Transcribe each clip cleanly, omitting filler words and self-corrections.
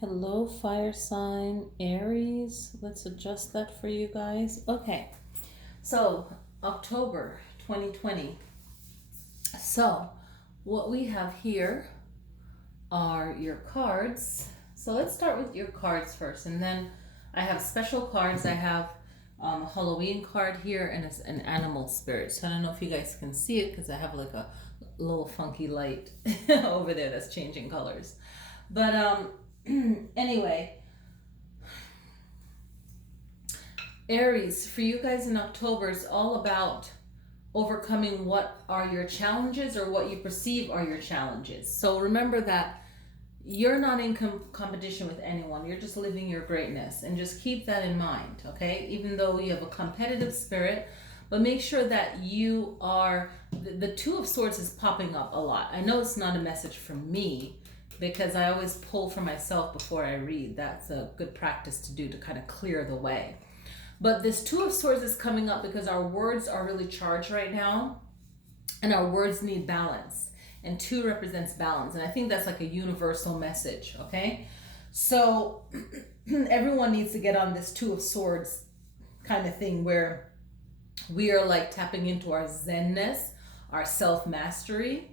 Hello, fire sign Aries. Let's adjust that for you guys. Okay, so October 2020. So, what we have here are your cards. So, let's start with your cards first, and then I have special cards. I have a Halloween card here and it's an animal spirit. So, I don't know if you guys can see it because I have like a little funky light over there that's changing colors. But anyway, Aries, for you guys in October, is all about overcoming what are your challenges or what you perceive are your challenges. So remember that you're not in competition with anyone. You're just living your greatness, and just keep that in mind, okay? Even though you have a competitive spirit, but make sure that you are, the Two of Swords is popping up a lot. I know it's not a message from me because I always pull for myself before I read. That's a good practice to do to kind of clear the way. But this Two of Swords is coming up because our words are really charged right now, and our words need balance. And two represents balance. And I think that's like a universal message, okay? So everyone needs to get on this Two of Swords kind of thing where we are like tapping into our zenness, our self-mastery,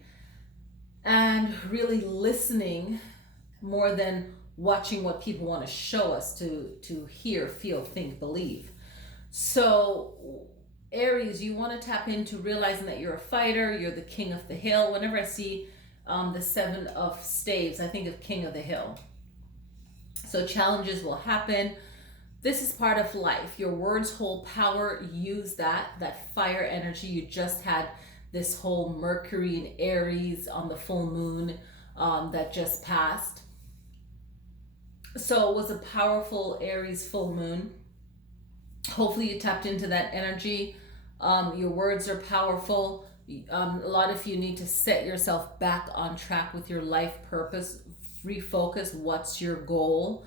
and really listening more than watching what people want to show us to hear, feel, think, believe. So Aries, you want to tap into realizing that you're a fighter, you're the king of the hill. Whenever I see the Seven of Staves, I think of king of the hill. So challenges will happen. This is part of life. Your words hold power. Use that fire energy. You just had this whole Mercury and Aries on the full moon that just passed. So it was a powerful Aries full moon. Hopefully you tapped into that energy. Your words are powerful. A lot of you need to set yourself back on track with your life purpose. Refocus. What's your goal?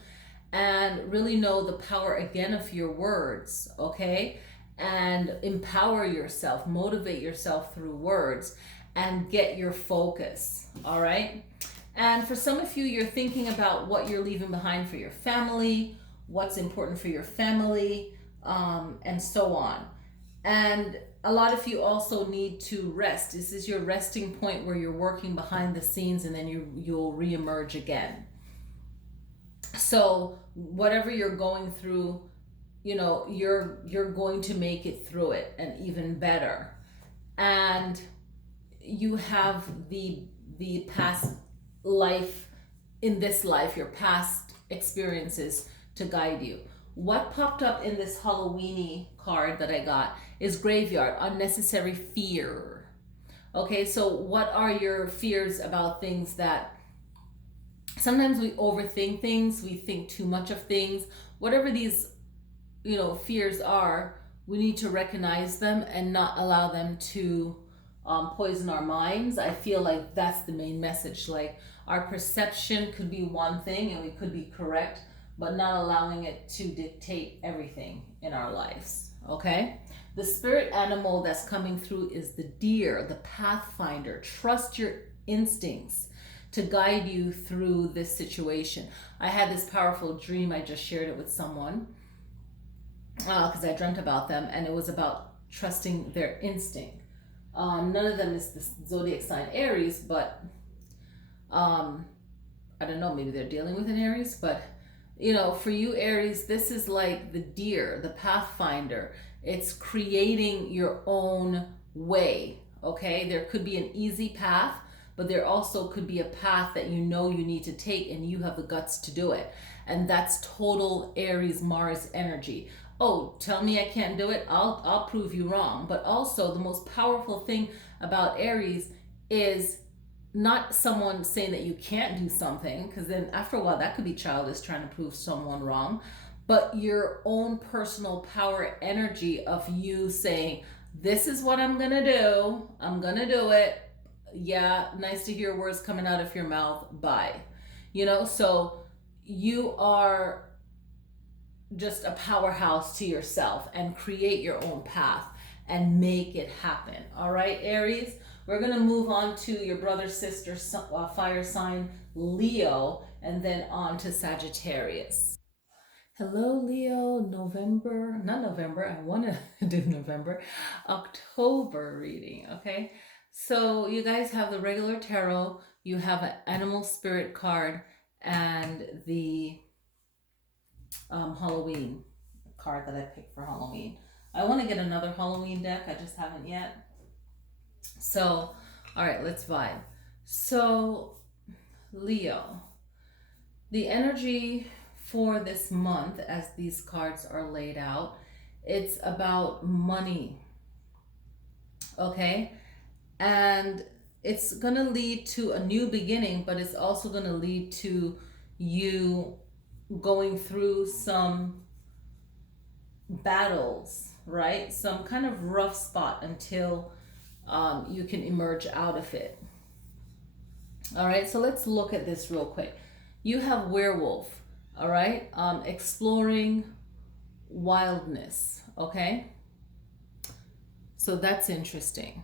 And really know the power again of your words, okay? And empower yourself, motivate yourself through words, and get your focus, all right? And for some of you, you're thinking about what you're leaving behind for your family, what's important for your family, and so on. And a lot of you also need to rest. This is your resting point where you're working behind the scenes, and then you'll reemerge again. So whatever you're going through, you're going to make it through it, and even better. And you have the past life, in this life, your past experiences to guide you. What popped up in this Halloweeny card that I got is graveyard, unnecessary fear. Okay, so what are your fears about things that sometimes we overthink things, we think too much of things. Whatever these, fears are, we need to recognize them and not allow them to poison our minds. I feel like that's the main message. Like, our perception could be one thing and we could be correct, but not allowing it to dictate everything in our lives, okay? The spirit animal that's coming through is the deer, the pathfinder. Trust your instincts to guide you through this situation. I had this powerful dream. I just shared it with someone because I dreamt about them, and it was about trusting their instinct. None of them is the zodiac sign Aries, but I don't know, maybe they're dealing with an Aries, but for you Aries, this is like the deer, the pathfinder. It's creating your own way, okay? There could be an easy path, but there also could be a path that you need to take, and you have the guts to do it. And that's total Aries Mars energy. Oh, tell me I can't do it, I'll prove you wrong. But also, the most powerful thing about Aries is not someone saying that you can't do something, because then after a while that could be childish, trying to prove someone wrong, but your own personal power energy of you saying, this is what I'm gonna do, I'm gonna do it. Yeah, nice to hear words coming out of your mouth, bye. So you are just a powerhouse to yourself, and create your own path and make it happen. All right, Aries, We're going to move on to your brother, sister, fire sign, Leo, and then on to Sagittarius. Hello, Leo. Not November, I want to do November, October reading, okay? So you guys have the regular tarot, you have an animal spirit card, and the Halloween card that I picked for Halloween. I want to get another Halloween deck, I just haven't yet. So, all right, let's vibe. So, Leo, the energy for this month, as these cards are laid out, it's about money, okay? And it's going to lead to a new beginning, but it's also going to lead to you going through some battles, right? Some kind of rough spot until you can emerge out of it. All right, so let's look at this real quick. You have werewolf, all right? Exploring wildness, okay? So that's interesting.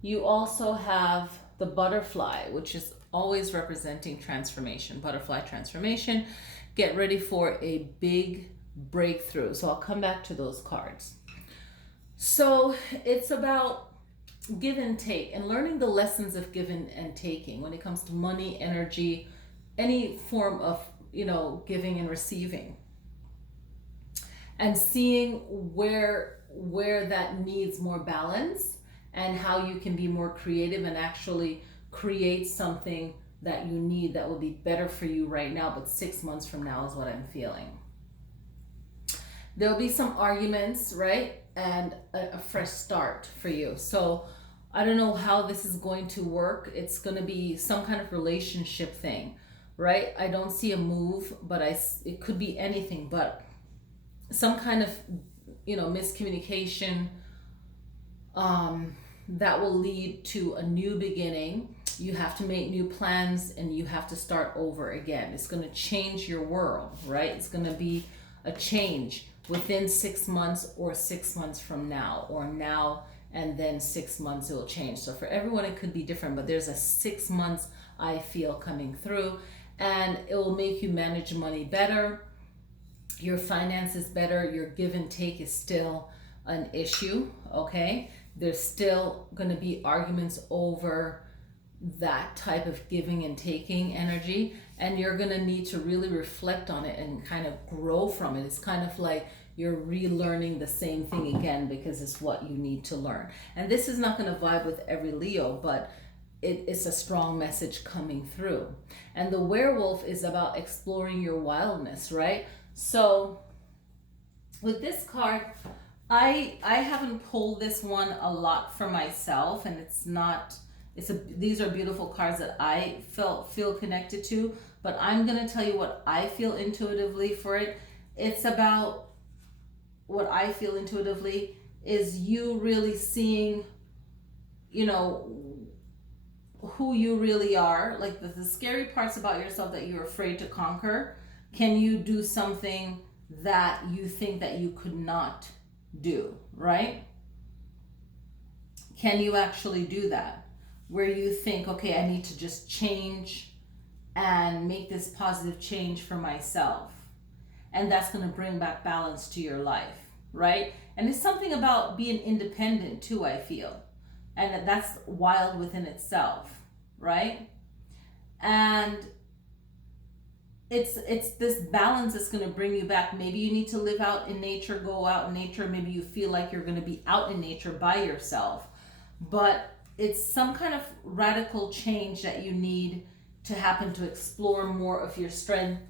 You also have the butterfly, which is always representing transformation, butterfly transformation. Get ready for a big breakthrough. So I'll come back to those cards. So it's about give and take and learning the lessons of giving and taking when it comes to money, energy, any form of, giving and receiving, and seeing where that needs more balance and how you can be more creative and actually create something that you need that will be better for you right now, but 6 months from now is what I'm feeling. There'll be some arguments, right? And a fresh start for you. So I don't know how this is going to work. It's going to be some kind of relationship thing, right? I don't see a move, but it could be anything, but some kind of, miscommunication that will lead to a new beginning. You have to make new plans and you have to start over again. It's going to change your world, right? It's going to be a change within 6 months or 6 months from now, or now and then 6 months it will change. So for everyone it could be different, but there's a 6 months I feel coming through, and it will make you manage money better, your finances better. Your give and take is still an issue, okay? There's still going to be arguments over that type of giving and taking energy, and you're going to need to really reflect on it and kind of grow from it. It's kind of like you're relearning the same thing again because it's what you need to learn. And this is not going to vibe with every Leo, but it's a strong message coming through. And the werewolf is about exploring your wildness, right? So with this card, I haven't pulled this one a lot for myself, and these are beautiful cards that I feel connected to, but I'm going to tell you what I feel intuitively for it. It's about what I feel intuitively is you really seeing, who you really are, like the scary parts about yourself that you're afraid to conquer. Can you do something that you think that you could not do, right? Can you actually do that? Where you think, okay, I need to just change and make this positive change for myself. And that's going to bring back balance to your life, right? And it's something about being independent too, I feel. And that's wild within itself, right? And it's this balance that's going to bring you back. Maybe you need to live out in nature, go out in nature. Maybe you feel like you're going to be out in nature by yourself. But it's some kind of radical change that you need to happen to explore more of your strength,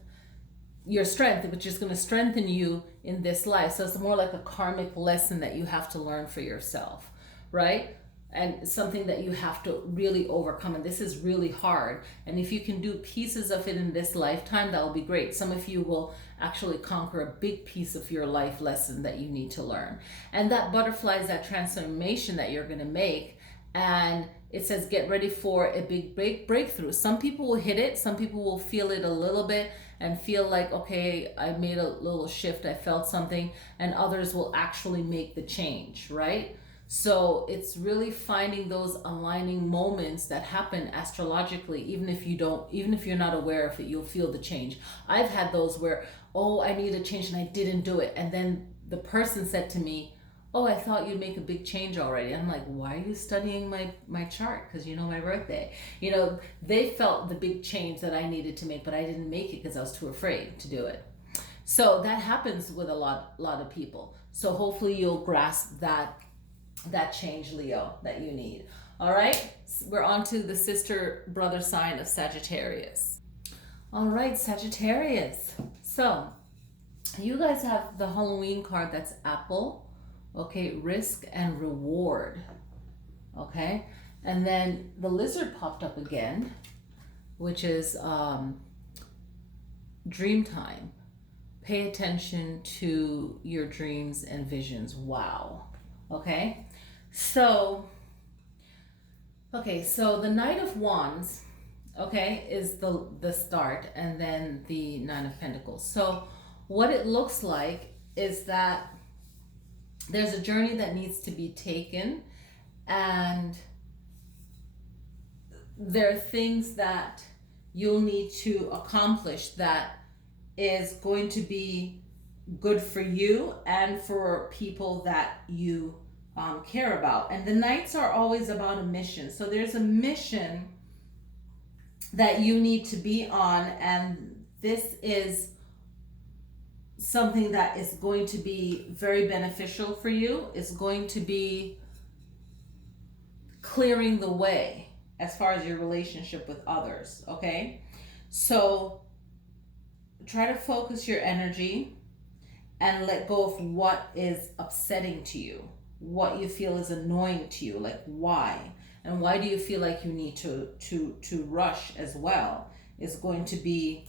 which is going to strengthen you in this life. So it's more like a karmic lesson that you have to learn for yourself, right? And something that you have to really overcome. And this is really hard. And if you can do pieces of it in this lifetime, that will be great. Some of you will actually conquer a big piece of your life lesson that you need to learn. And that butterfly is that transformation that you're going to make. And it says, get ready for a big breakthrough. Some people will hit it. Some people will feel it a little bit and feel like, okay, I made a little shift. I felt something. And others will actually make the change, right? So it's really finding those aligning moments that happen astrologically, even if you're not aware of it, you'll feel the change. I've had those where, oh, I need a change and I didn't do it. And then the person said to me, oh, I thought you'd make a big change already. I'm like, why are you studying my chart? Because you know my birthday. They felt the big change that I needed to make, but I didn't make it because I was too afraid to do it. So that happens with a lot of people. So hopefully you'll grasp that change, Leo, that you need. All right, we're on to the sister brother sign of Sagittarius. All right, Sagittarius. So you guys have the Halloween card, that's apple, okay, risk and reward, okay, and then the lizard popped up again, which is dream time. Pay attention to your dreams and visions. Wow. Okay. So the Knight of Wands, okay, is the start, and then the Nine of Pentacles. So what it looks like is that there's a journey that needs to be taken, and there are things that you'll need to accomplish that is going to be good for you and for people that you care about. And the Knights are always about a mission. So there's a mission that you need to be on, and this is something that is going to be very beneficial for you. It's going to be clearing the way as far as your relationship with others, okay? So try to focus your energy and let go of what is upsetting to you, what you feel is annoying to you, like why, and why do you feel like you need to rush as well, is going to be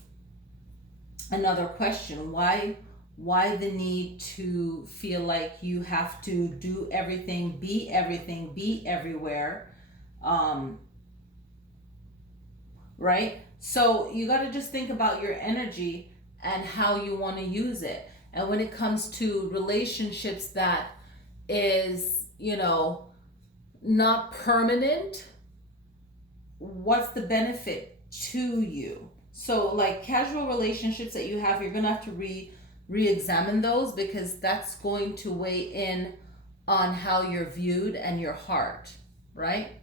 another question. Why the need to feel like you have to do everything, be everywhere, right? So you got to just think about your energy and how you want to use it. And when it comes to relationships that is, not permanent, what's the benefit to you? So like casual relationships that you have, you're going to have to re-examine those, because that's going to weigh in on how you're viewed and your heart, right?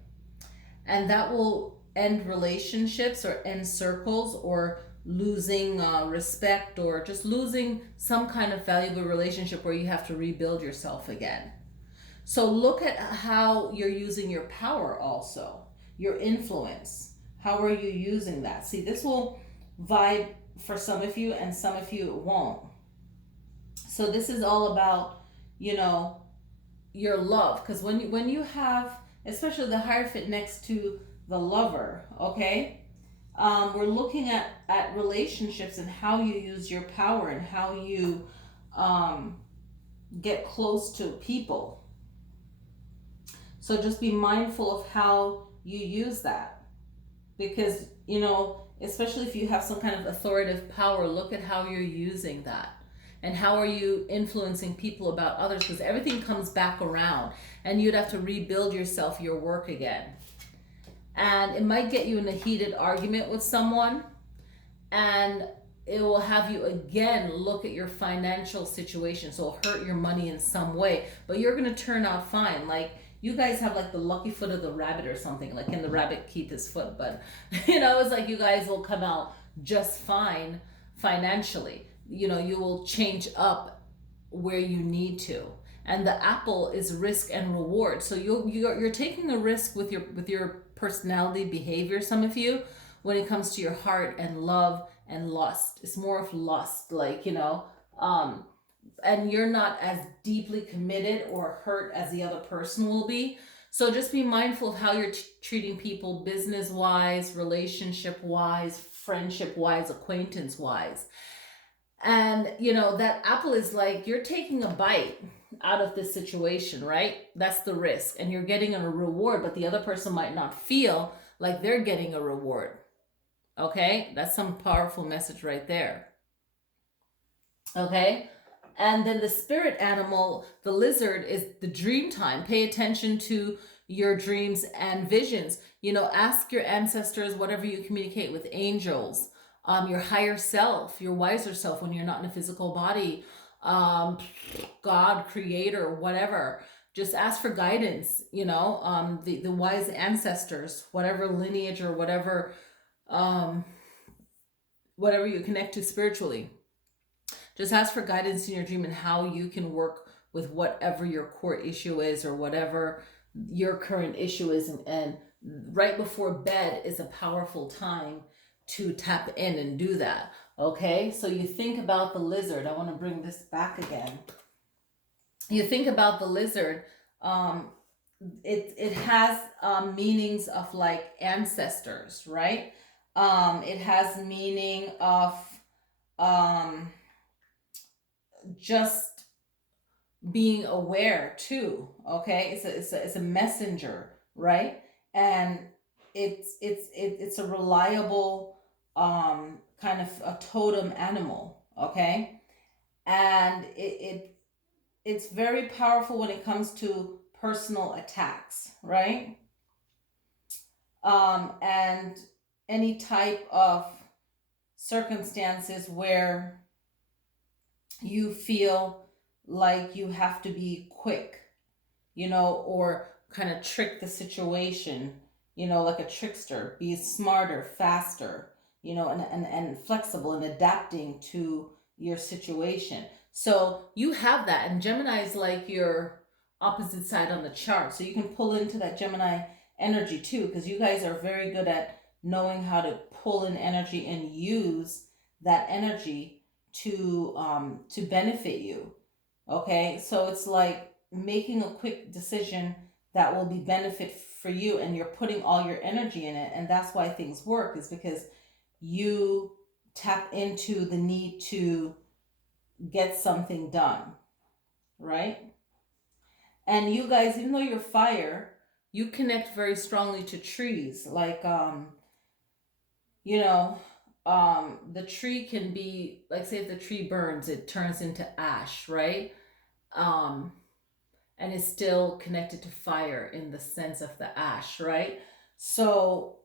And that will end relationships or end circles, or losing respect, or just losing some kind of valuable relationship where you have to rebuild yourself again. So look at how you're using your power also, your influence. How are you using that? See, this will vibe for some of you, and some of you it won't. So this is all about, your love. Because when you have, especially the Hierophant next to the Lover, okay? We're looking at relationships and how you use your power and how you get close to people. So just be mindful of how you use that, because, especially if you have some kind of authoritative power, look at how you're using that. And how are you influencing people about others? Because everything comes back around, and you'd have to rebuild yourself, your work again. And it might get you in a heated argument with someone, and it will have you again look at your financial situation. So it'll hurt your money in some way, but you're going to turn out fine. Like, you guys have like the lucky foot of the rabbit or something, like, can the rabbit keep his foot? But it's like you guys will come out just fine financially. You will change up where you need to. And the apple is risk and reward. So you're taking a risk with your personality, behavior, some of you, when it comes to your heart and love and lust. It's more of lust, like, and you're not as deeply committed or hurt as the other person will be. So just be mindful of how you're treating people, business wise, relationship wise, friendship wise, acquaintance wise. And that apple is like, you're taking a bite out of this situation, right? That's the risk, and you're getting a reward, but the other person might not feel like they're getting a reward. Okay, that's some powerful message right there. Okay, And then the spirit animal, the lizard, is the dream time. Pay attention to your dreams and visions. You know, ask your ancestors, whatever you communicate with, angels, your higher self, your wiser self when you're not in a physical body, um, God, creator, whatever. Just ask for guidance, you know, the wise ancestors, whatever lineage or um, whatever you connect to spiritually. Just ask for guidance in your dream and how you can work with whatever your core issue is or whatever your current issue is. And right before bed is a powerful time to tap in and do that. Okay, so you think about the lizard. I want to bring this back again. You think about the lizard. Um, it has meanings of like ancestors, right? It has meaning of um, just being aware too. Okay, it's a messenger, right? And it's a reliable kind of a totem animal. Okay, and it's very powerful when it comes to personal attacks, right? And any type of circumstances where you feel like you have to be quick, you know, or kind of trick the situation, you know, like a trickster, be smarter, faster, you know, and flexible and adapting to your situation. So you have that, and Gemini is like your opposite side on the chart. So you can pull into that Gemini energy too, because you guys are very good at knowing how to pull in energy and use that energy to benefit you. Okay, so it's like making a quick decision that will be benefit for you, and you're putting all your energy in it, and that's why things work, is because you tap into the need to get something done, right? And you guys, even though you're fire, you connect very strongly to trees. Like you know, the tree can be like, say if the tree burns, it turns into ash, right? um and is still connected to fire in the sense of the ash, right? So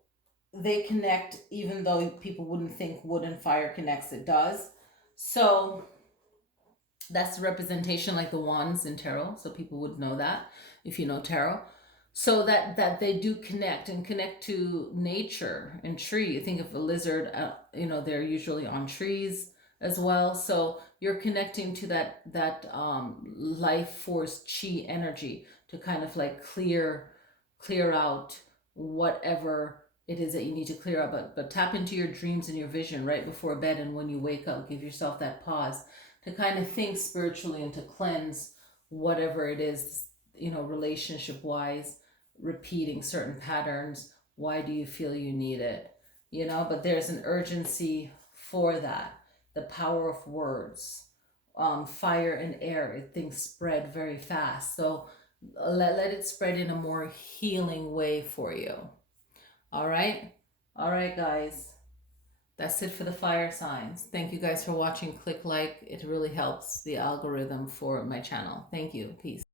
they connect, even though people wouldn't think wood and fire connects, it does. So that's the representation, like the wands in tarot, so people would know that if you know tarot. So that they do connect and connect to nature and tree. You think of a lizard, you know, they're usually on trees as well. So you're connecting to that life force chi energy to kind of like clear out whatever it is that you need to clear out. But tap into your dreams and your vision right before bed, and when you wake up, give yourself that pause to kind of think spiritually and to cleanse whatever it is, you know, relationship wise, repeating certain patterns. Why do you feel you need it? You know, but there's an urgency for that. The power of words, fire and air, things spread very fast. So let it spread in a more healing way for you. All right? All right, guys. That's it for the fire signs. Thank you guys for watching. Click like, it really helps the algorithm for my channel. Thank you. Peace.